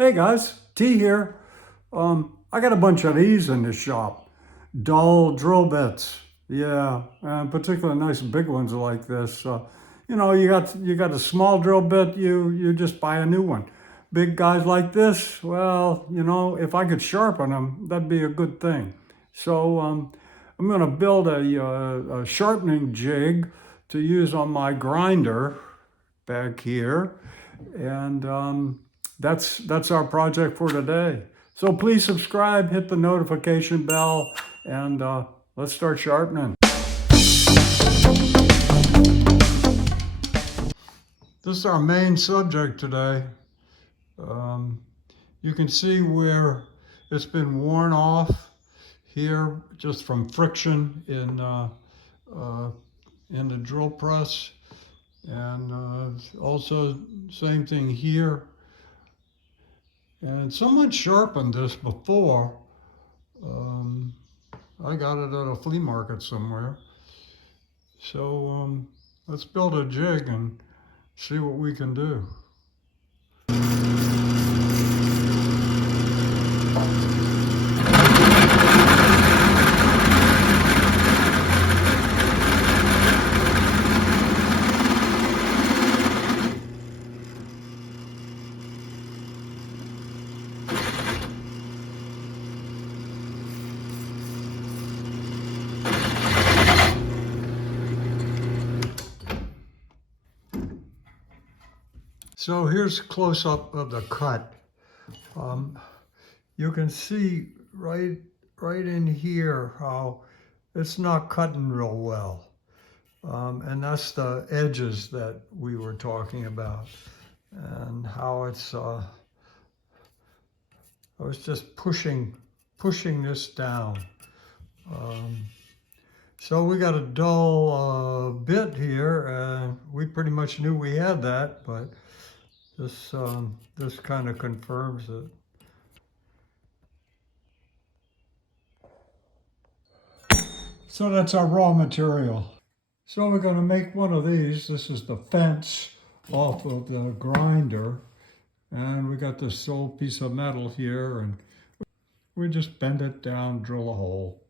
Hey guys, T here. I got a bunch of these in the shop. Dull drill bits. Yeah, and particularly nice big ones like this. You got a small drill bit, you just buy a new one. Big guys like this, well, if I could sharpen them, that'd be a good thing. So I'm going to build a sharpening jig to use on my grinder back here, and that's our project for today. So please subscribe, hit the notification bell, and let's start sharpening. This is our main subject today. You can see where it's been worn off here just from friction in the drill press, and also same thing here. And someone sharpened this before. I got it at a flea market somewhere. So let's build a jig and see what we can do. So here's a close-up of the cut. You can see right in here how it's not cutting real well. And that's the edges that we were talking about, and how it's, I was just pushing this down. So we got a dull bit here. We pretty much knew we had that, but this kind of confirms it. So that's our raw material. So we're going to make one of these. This is the fence off of the grinder. And we got this old piece of metal here, and we just bend it down, drill a hole.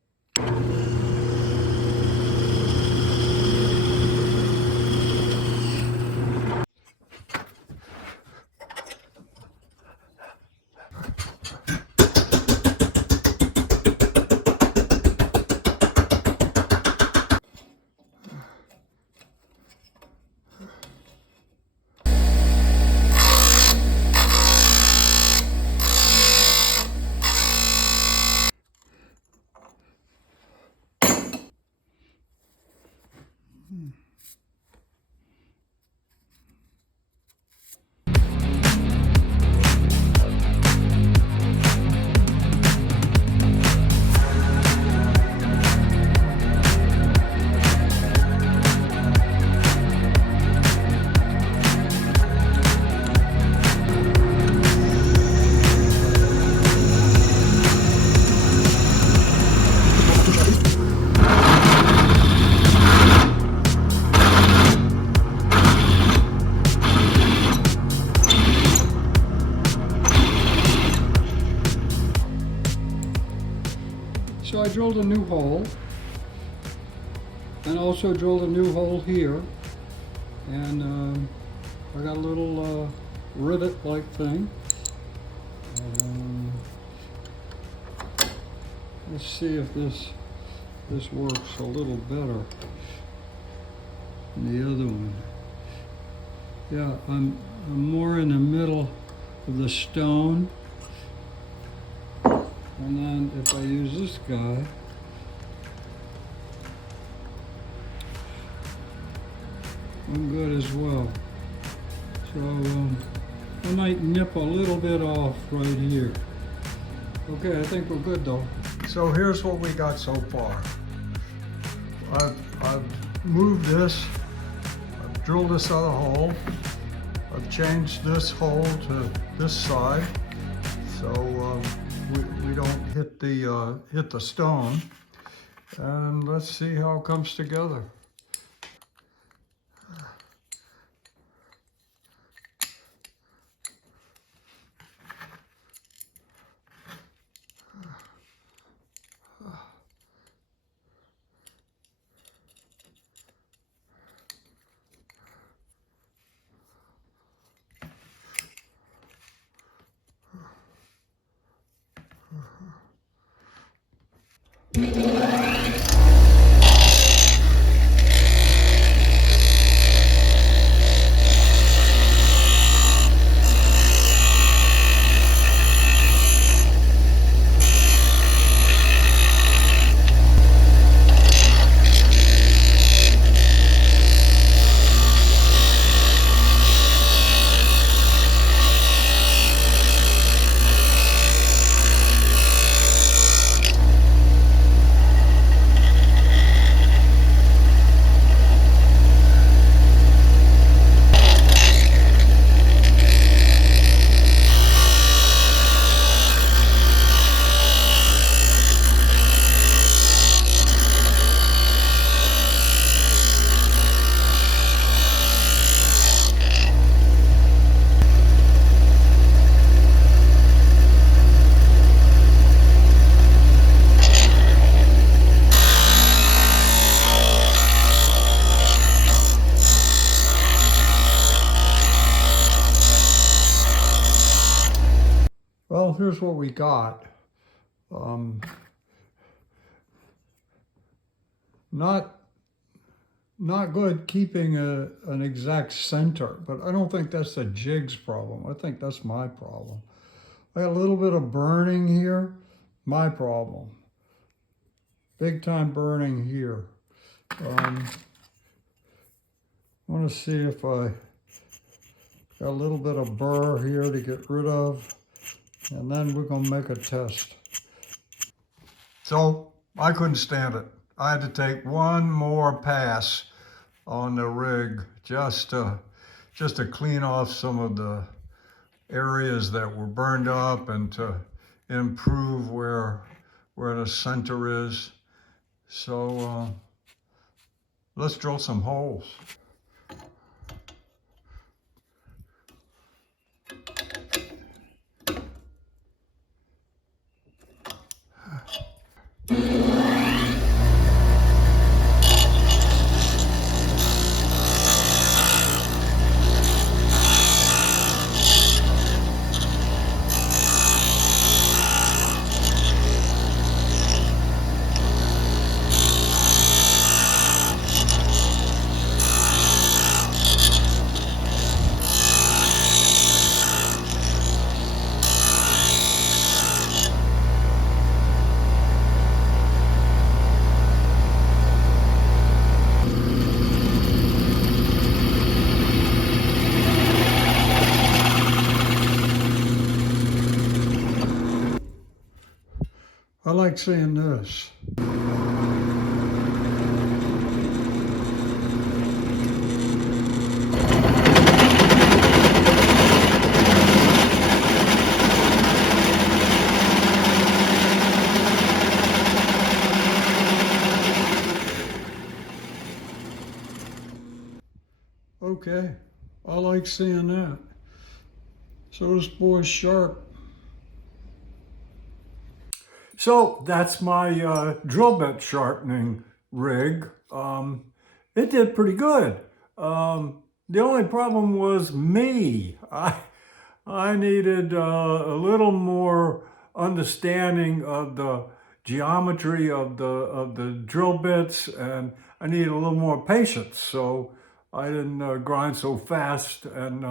So I drilled a new hole, and also drilled a new hole here, and I got a little rivet-like thing. Let's see if this works a little better than the other one. Yeah, I'm more in the middle of the stone. And then if I use this guy, I'm good as well. So I might nip a little bit off right here. Okay, I think we're good though. So here's what we got so far. I've moved this, I've drilled this other hole, I've changed this hole to this side, so we don't hit the stone. And let's see how it comes together. Well, here's what we got. Not good keeping an exact center, but I don't think that's the jig's problem. I think that's my problem. I got a little bit of burning here, my problem. Big time burning here. I want to see if I got a little bit of burr here to get rid of, and then we're going to make a test. So I couldn't stand it. I had to take one more pass on the rig just to clean off some of the areas that were burned up and to improve where the center is. So let's drill some holes. I like seeing this. Okay, I like seeing that. So this boy's sharp. So that's my drill bit sharpening rig. It did pretty good. The only problem was me. I needed a little more understanding of the geometry of the drill bits, and I needed a little more patience. So I didn't grind so fast and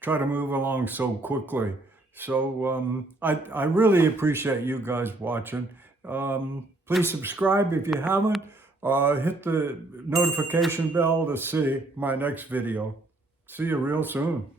try to move along so quickly. So I really appreciate you guys watching. Please subscribe if you haven't. Hit the notification bell to see my next video. See you real soon.